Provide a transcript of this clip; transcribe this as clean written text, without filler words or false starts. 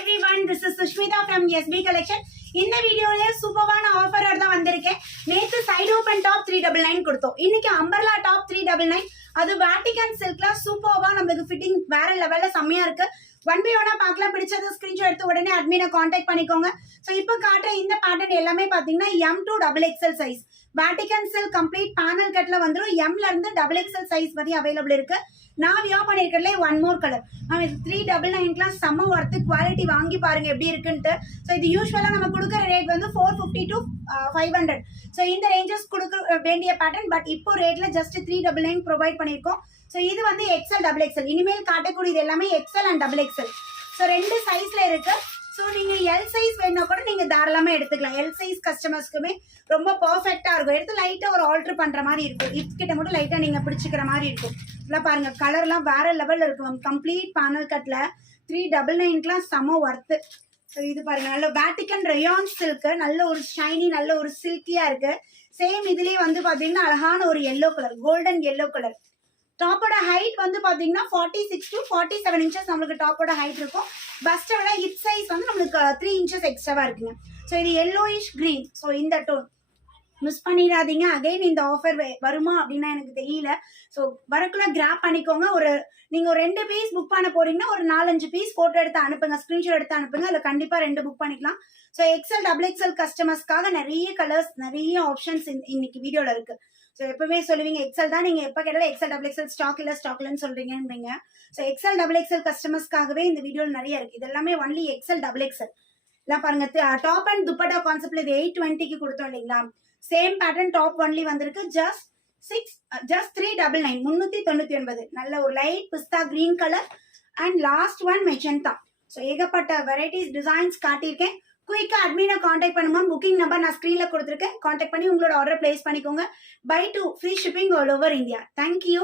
Everyone, this is Sushmita from SB Collection. இந்த வீடியோல சூப்பரான ஆஃபரோட தான் வந்திருக்கேன். நேத்து சைடு ஓபன் டாப் 399 கொடுத்தோம். இன்னைக்கு அம்பர்லா டாப் 399. அது வாட்டிகன் சில்க்ல சூப்பரா நமக்கு ஃபிட்டிங் வேற லெவல்ல செமையா இருக்கு. ஒன் பை ஒன்னா பார்க்கலாம். பிடிச்சத ஸ்கிரீன்ஷாட் எடுத்து உடனே அட்மினை காண்டாக்ட் பண்ணிக்கோங்க. சோ இப்போ காட்டுற இந்த பேட்டர்ன் எல்லாமே பாத்தீங்கன்னா M to XXL size. Vatican silk complete panel கட்ல வந்துரும். M ல இருந்து XXL சைஸ் வரை அவைலபிள் இருக்கு. நான் வியர் பண்ணிருக்கல ஒன் மோர் கலர். நம்ம இது 399க்குலாம் செம்ம வர்த் குவாலிட்டி வாங்கி பாருங்க எப்படி இருக்குன்னு. சோ இது யூசுவலா நம்ம கொடுக்குற ரேட் வந்து 450 to 500. சோ இந்த ரேஞ்சஸ் கொடுக்க வேண்டிய பேட்டர்ன். பட் இப்போ ரேட்ல ஜஸ்ட் 399 ப்ரொவைட் பண்ணிருக்கோம். சோ இது வந்து XL XXL. இனிமேல் காட்டக்கூடியது எல்லாமே XL and XXL. சோ ரெண்டு சைஸ்ல இருக்கு. சோ நீங்க L சைஸ் வேணா கூட நீங்க தாராளமா எடுத்துக்கலாம். L சைஸ் கஸ்டமர்ஸ்க்குமே ரொம்ப பெர்ஃபெக்ட்டா இருக்கும். எடுத்து லைட்டா ஒரு ஆல்டர் பண்ற மாதிரி இருக்கும். ஹிப் கிட்ட மட்டும் லைட்டா நீங்க பிடிச்சிக்கிற மாதிரி இருக்கும். இதெல்லாம் பாருங்க கலர்லாம் வேற லெவல்ல இருக்கும். கம்ப்ளீட் பேனல் கட்ல 399க்குலாம் செம வர்த். ஸோ இது பாருங்க நல்ல வேட்டிகன் ரயான் சில்க், நல்ல ஒரு ஷைனி நல்ல ஒரு சில்கியா இருக்கு. சேம் இதுலயே வந்து பாத்தீங்கன்னா அழகான ஒரு yellow colour, golden yellow colour. டாப்போட ஹைட் வந்து பாத்தீங்கன்னா 46 to 47 இன்ச்சஸ் நம்மளுக்கு டாப்போட ஹைட் இருக்கும். பஸ்ட்டை விட ஹிப் சைஸ் வந்து நம்மளுக்கு 3 இன்ச்சஸ் எக்ஸ்ட்ராவா இருக்குங்க. ஸோ இது எல்லோயிஷ் கிரீன். ஸோ இந்த டோன் மிஸ் பண்ணிடாதீங்க. அகைன் இந்த ஆஃபர் வருமா அப்படின்னா எனக்கு தெரியல. ஸோ வரக்குள்ள கிராப் பண்ணிக்கோங்க. நீங்க ஒரு 2 பீஸ் புக் பண்ண போறீங்கன்னா ஒரு 4-5 பீஸ் போட்டோ எடுத்து அனுப்புங்க, ஸ்கிரீன்ஷாட் எடுத்து அனுப்புங்க. அதுல கண்டிப்பா 2 புக் பண்ணிக்கலாம். ஸோ XL XXL கஸ்டமர்ஸ்க்காக நிறைய கலர்ஸ் நிறைய ஆப்ஷன்ஸ் இன்னைக்கு வீடியோல இருக்கு. ஸோ எப்பவுமே சொல்லுவீங்க எக்ஸல் தான், நீங்க எப்ப கேட்டாலும் XL XXL ஸ்டாக் இல்லன்னு சொல்றீங்கன்றீங்க. ஸோ XL XXL கஸ்டமர்ஸ்க்காகவே இந்த வீடியோல நிறைய இருக்கு. இது எல்லாமே ஒன்லி XL XXL. எல்லாம் பாருங்க டாப் அண்ட் துப்பட்டா கான்செப்ட்ல இது 820க்கு கொடுத்தோம் இல்லைங்களா. சேம் பேட்டர்ன் டாப் ஒன்லி வந்திருக்கு. ஜஸ்ட் 399 399. நல்ல ஒரு லைட் பிஸ்தா green colour and last one magenta. So ஏகப்பட்ட வெரைட்டிஸ் டிசைன்ஸ் காட்டியிருக்கேன். குயிக்கா அட்மினை காண்டாக்ட் பண்ணுங்க. புக்கிங் நம்பர் நான் ஸ்கிரீன்ல கொடுத்துருக்கேன். காண்டாக்ட் பண்ணி உங்களோட ஆர்டர் பிளேஸ் பண்ணிக்கோங்க. Buy 2 free shipping all over India. Thank you.